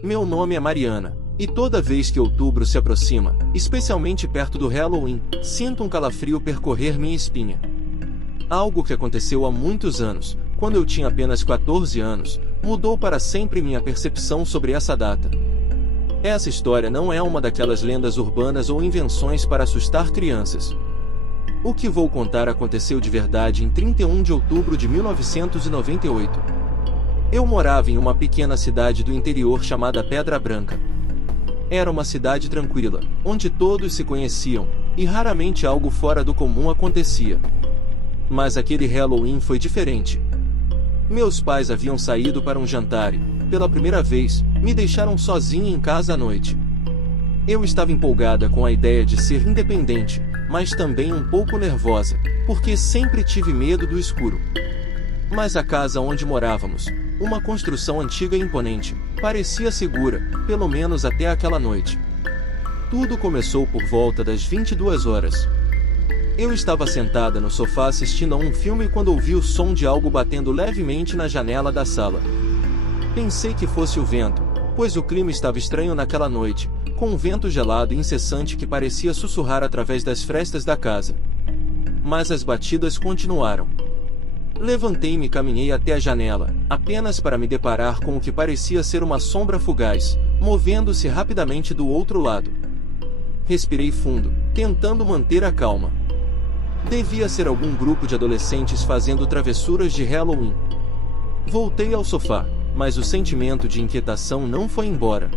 Meu nome é Mariana, e toda vez que outubro se aproxima, especialmente perto do Halloween, sinto um calafrio percorrer minha espinha. Algo que aconteceu há muitos anos, quando eu tinha apenas 14 anos, mudou para sempre minha percepção sobre essa data. Essa história não é uma daquelas lendas urbanas ou invenções para assustar crianças. O que vou contar aconteceu de verdade em 31 de outubro de 1998. Eu morava em uma pequena cidade do interior chamada Pedra Branca. Era uma cidade tranquila, onde todos se conheciam, e raramente algo fora do comum acontecia. Mas aquele Halloween foi diferente. Meus pais haviam saído para um jantar e, pela primeira vez, me deixaram sozinha em casa à noite. Eu estava empolgada com a ideia de ser independente, mas também um pouco nervosa, porque sempre tive medo do escuro. Mas a casa onde morávamos, uma construção antiga e imponente, parecia segura, pelo menos até aquela noite. Tudo começou por volta das 22 horas. Eu estava sentada no sofá assistindo a um filme quando ouvi o som de algo batendo levemente na janela da sala. Pensei que fosse o vento, pois o clima estava estranho naquela noite, com um vento gelado e incessante que parecia sussurrar através das frestas da casa. Mas as batidas continuaram. Levantei-me e caminhei até a janela, apenas para me deparar com o que parecia ser uma sombra fugaz, movendo-se rapidamente do outro lado. Respirei fundo, tentando manter a calma. Devia ser algum grupo de adolescentes fazendo travessuras de Halloween. Voltei ao sofá, mas o sentimento de inquietação não foi embora.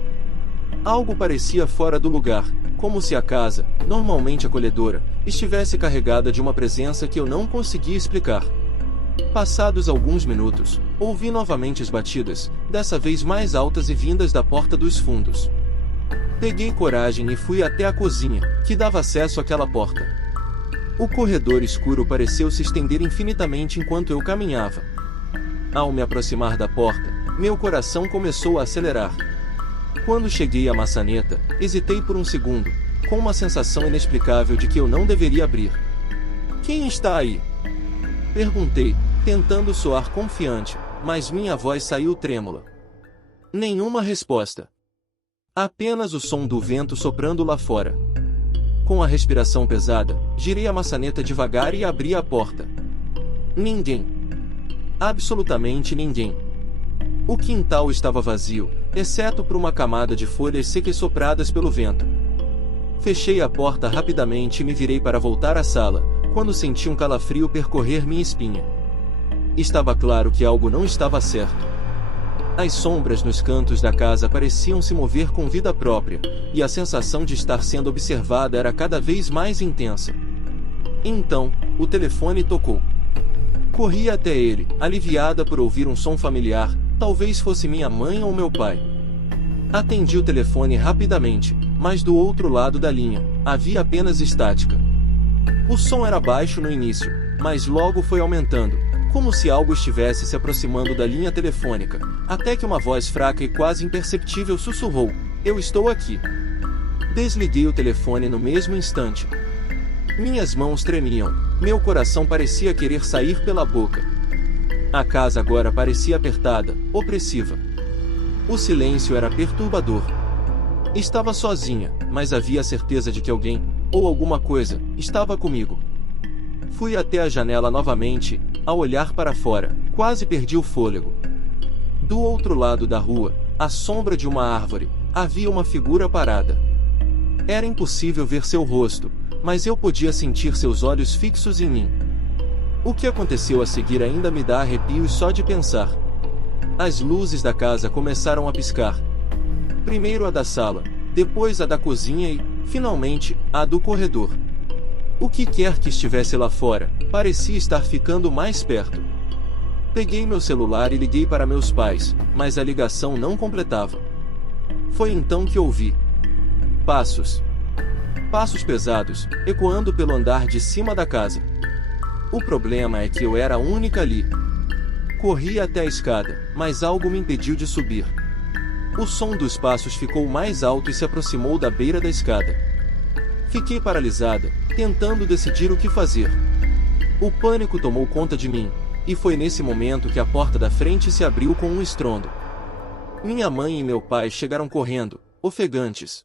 Algo parecia fora do lugar, como se a casa, normalmente acolhedora, estivesse carregada de uma presença que eu não conseguia explicar. Passados alguns minutos, ouvi novamente as batidas, dessa vez mais altas e vindas da porta dos fundos. Peguei coragem e fui até a cozinha, que dava acesso àquela porta. O corredor escuro pareceu se estender infinitamente enquanto eu caminhava. Ao me aproximar da porta, meu coração começou a acelerar. Quando cheguei à maçaneta, hesitei por um segundo, com uma sensação inexplicável de que eu não deveria abrir. "Quem está aí?" perguntei, tentando soar confiante, mas minha voz saiu trêmula. Nenhuma resposta. Apenas o som do vento soprando lá fora. Com a respiração pesada, girei a maçaneta devagar e abri a porta. Ninguém. Absolutamente ninguém. O quintal estava vazio, exceto por uma camada de folhas secas sopradas pelo vento. Fechei a porta rapidamente e me virei para voltar à sala, quando senti um calafrio percorrer minha espinha. Estava claro que algo não estava certo. As sombras nos cantos da casa pareciam se mover com vida própria, e a sensação de estar sendo observada era cada vez mais intensa. Então, o telefone tocou. Corri até ele, aliviada por ouvir um som familiar, talvez fosse minha mãe ou meu pai. Atendi o telefone rapidamente, mas do outro lado da linha, havia apenas estática. O som era baixo no início, mas logo foi aumentando, como se algo estivesse se aproximando da linha telefônica, até que uma voz fraca e quase imperceptível sussurrou: "Eu estou aqui." Desliguei o telefone no mesmo instante. Minhas mãos tremiam, meu coração parecia querer sair pela boca. A casa agora parecia apertada, opressiva. O silêncio era perturbador. Estava sozinha, mas havia a certeza de que alguém, ou alguma coisa, estava comigo. Fui até a janela novamente, ao olhar para fora, quase perdi o fôlego. Do outro lado da rua, à sombra de uma árvore, havia uma figura parada. Era impossível ver seu rosto, mas eu podia sentir seus olhos fixos em mim. O que aconteceu a seguir ainda me dá arrepios só de pensar. As luzes da casa começaram a piscar. Primeiro a da sala, depois a da cozinha e, finalmente, a do corredor. O que quer que estivesse lá fora, parecia estar ficando mais perto. Peguei meu celular e liguei para meus pais, mas a ligação não completava. Foi então que ouvi passos. Passos pesados, ecoando pelo andar de cima da casa. O problema é que eu era a única ali. Corri até a escada, mas algo me impediu de subir. O som dos passos ficou mais alto e se aproximou da beira da escada. Fiquei paralisada, tentando decidir o que fazer. O pânico tomou conta de mim, e foi nesse momento que a porta da frente se abriu com um estrondo. Minha mãe e meu pai chegaram correndo, ofegantes.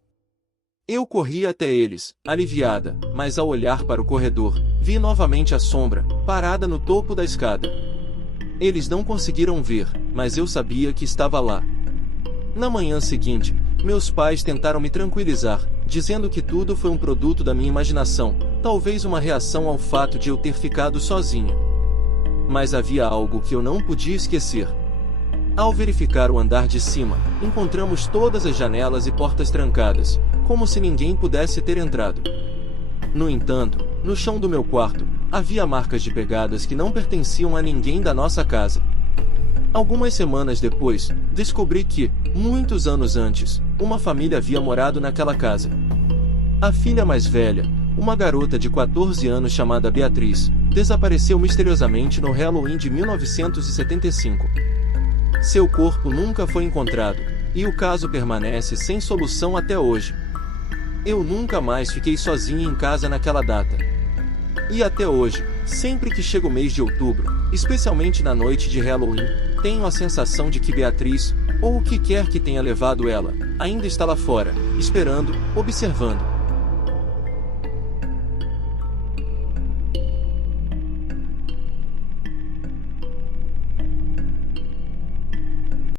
Eu corri até eles, aliviada, mas ao olhar para o corredor, vi novamente a sombra, parada no topo da escada. Eles não conseguiram ver, mas eu sabia que estava lá. Na manhã seguinte, meus pais tentaram me tranquilizar, dizendo que tudo foi um produto da minha imaginação, talvez uma reação ao fato de eu ter ficado sozinha. Mas havia algo que eu não podia esquecer. Ao verificar o andar de cima, encontramos todas as janelas e portas trancadas, como se ninguém pudesse ter entrado. No entanto, no chão do meu quarto, havia marcas de pegadas que não pertenciam a ninguém da nossa casa. Algumas semanas depois, descobri que, muitos anos antes, uma família havia morado naquela casa. A filha mais velha, uma garota de 14 anos chamada Beatriz, desapareceu misteriosamente no Halloween de 1975. Seu corpo nunca foi encontrado, e o caso permanece sem solução até hoje. Eu nunca mais fiquei sozinha em casa naquela data. E até hoje, sempre que chega o mês de outubro, especialmente na noite de Halloween, tenho a sensação de que Beatriz, ou o que quer que tenha levado ela, ainda está lá fora, esperando, observando.